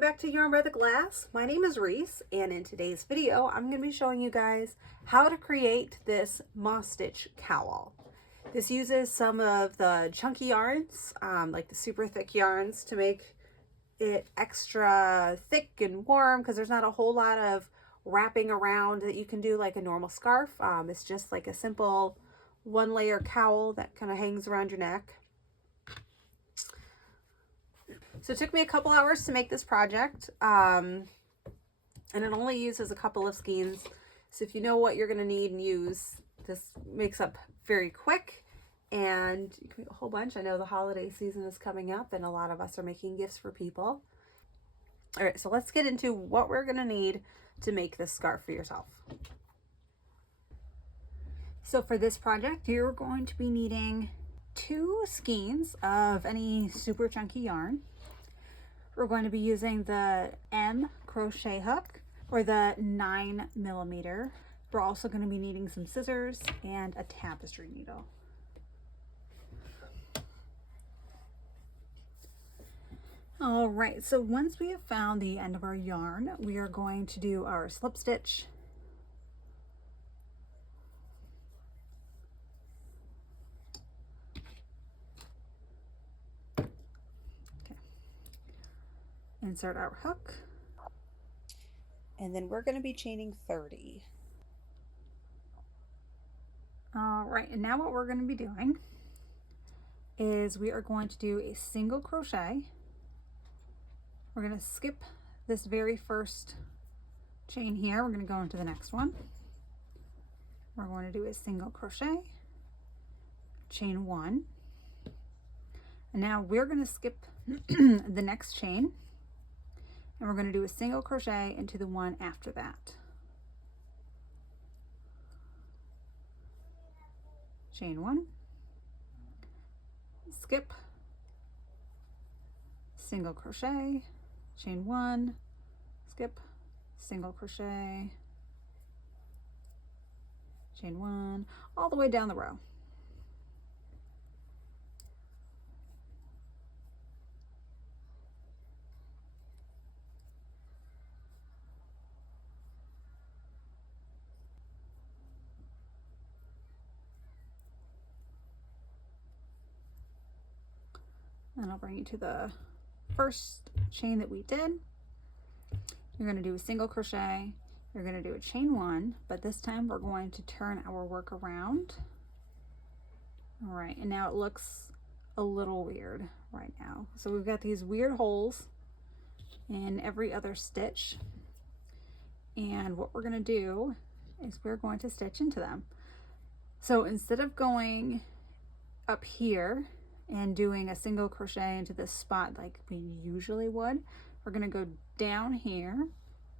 welcome back to Yarn by the Glass. My name is Reese, and in today's video I'm going to be showing you guys how to create this Moss Stitch Cowl. This uses some of the chunky yarns, like the super thick yarns, to make it extra thick and warm because there's not a whole lot of wrapping around that you can do like a normal scarf. It's just like a simple one layer cowl that kind of hangs around your neck. So it took me a couple hours to make this project, and it only uses a couple of skeins. So if you know what you're going to need and use, this makes up very quick, and you can make a whole bunch. I know the holiday season is coming up and a lot of us are making gifts for people. All right, so let's get into what we're going to need to make this scarf for yourself. So for this project, you're going to be needing 2 skeins of any super chunky yarn. We're going to be using the M crochet hook or the 9mm. We're also going to be needing some scissors and a tapestry needle. All right, so once we have found the end of our yarn, we are going to do our slip stitch. Insert our hook, and then we're going to be chaining 30. All right, and now what we're going to be doing is we are going to do a single crochet. We're going to skip this very first chain here. We're going to go into the next one. We're going to do a single crochet, chain 1, and now we're going to skip the next chain. And we're going to do a single crochet into the one after that. Chain 1, skip, single crochet, chain 1, skip, single crochet, chain 1, all the way down the row. And I'll bring you to the first chain that we did. You're going to do a single crochet, you're going to do a chain 1, but this time we're going to turn our work around. All right, and now it looks a little weird right now. So we've got these weird holes in every other stitch, and what we're going to do is we're going to stitch into them. So instead of going up here and doing a single crochet into this spot like we usually would, we're going to go down here.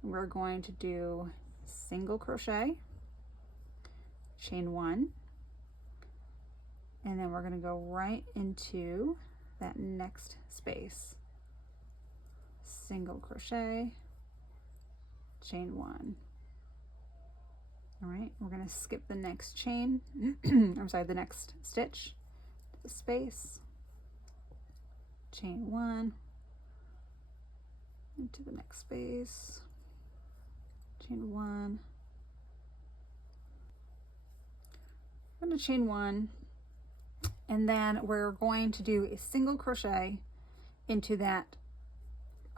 We're going to do single crochet, chain 1, and then we're going to go right into that next space. Single crochet, chain 1. All right, we're going to skip the next chain, I'm sorry, the next stitch, the space, chain 1, into the next space, chain 1, I'm going to chain 1, and then we're going to do a single crochet into that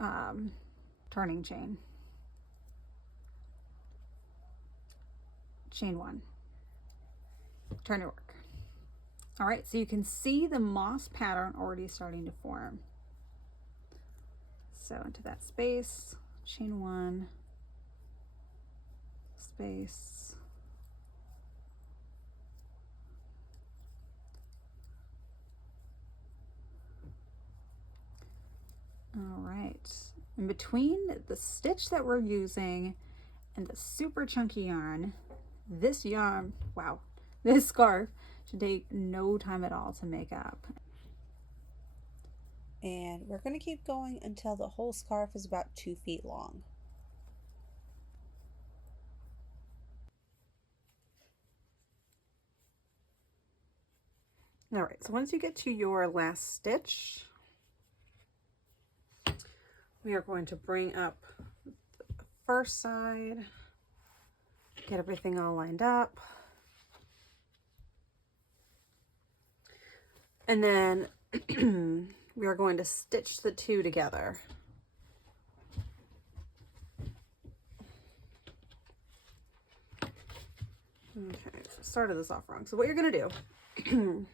turning chain, chain 1, turn your work. All right, so you can see the moss pattern already starting to form. So into that space, chain 1, space, all right. In between the stitch that we're using and the super chunky yarn, this yarn, wow, this scarf should take no time at all to make up. And we're going to keep going until the whole scarf is about 2 feet long. All right, so once you get to your last stitch, we are going to bring up the first side, get everything all lined up. And then we are going to stitch the two together. Okay, so started this off wrong. So what you're going to do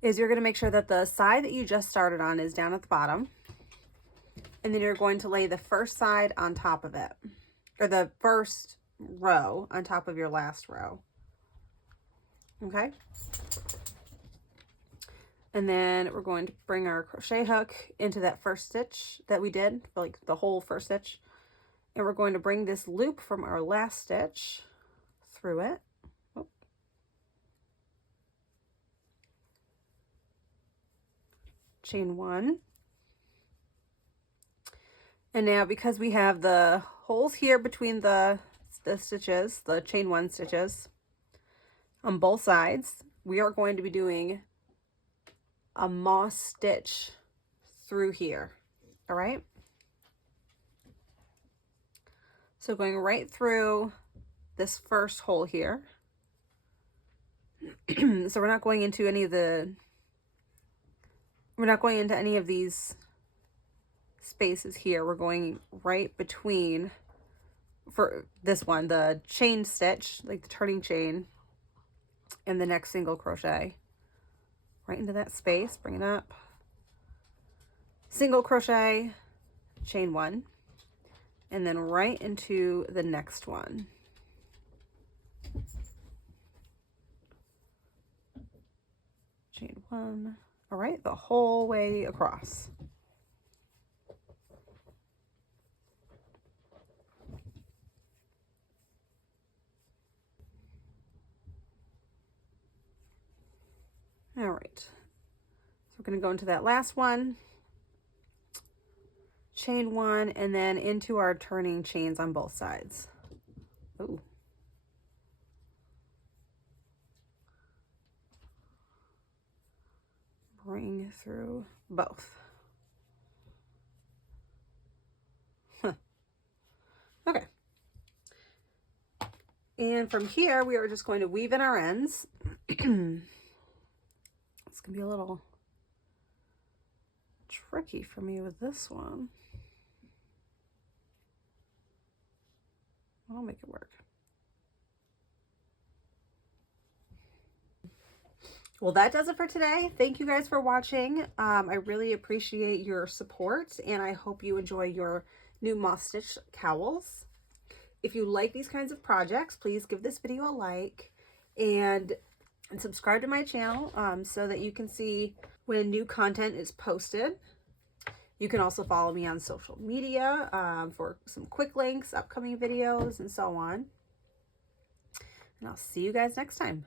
is you're going to make sure that the side that you just started on is down at the bottom. And then you're going to lay the first side on top of it, or the first row on top of your last row. Okay. And then we're going to bring our crochet hook into that first stitch that we did, like the whole first stitch. And we're going to bring this loop from our last stitch through it. Oh. Chain one. And now because we have the holes here between the stitches, the chain one stitches on both sides, we are going to be doing a moss stitch through here. All right. So going right through this first hole here. So we're not going into any of these spaces here. We're going right between, for this one, the chain stitch, like the turning chain, and the next single crochet. Right into that space, bring it up. Single crochet, chain one, and then right into the next one. Chain one. All right, the whole way across. All right, so we're going to go into that last one, chain one, and then into our turning chains on both sides. Ooh. Bring through both. Huh. Okay. And from here, we are just going to weave in our ends. It's going to be a little tricky for me with this one. I'll make it work. Well, that does it for today. Thank you guys for watching. I really appreciate your support, and I hope you enjoy your new Moss Stitch cowls. If you like these kinds of projects, please give this video a like and subscribe to my channel so that you can see when new content is posted. You can also follow me on social media for some quick links, upcoming videos, and so on. And I'll see you guys next time.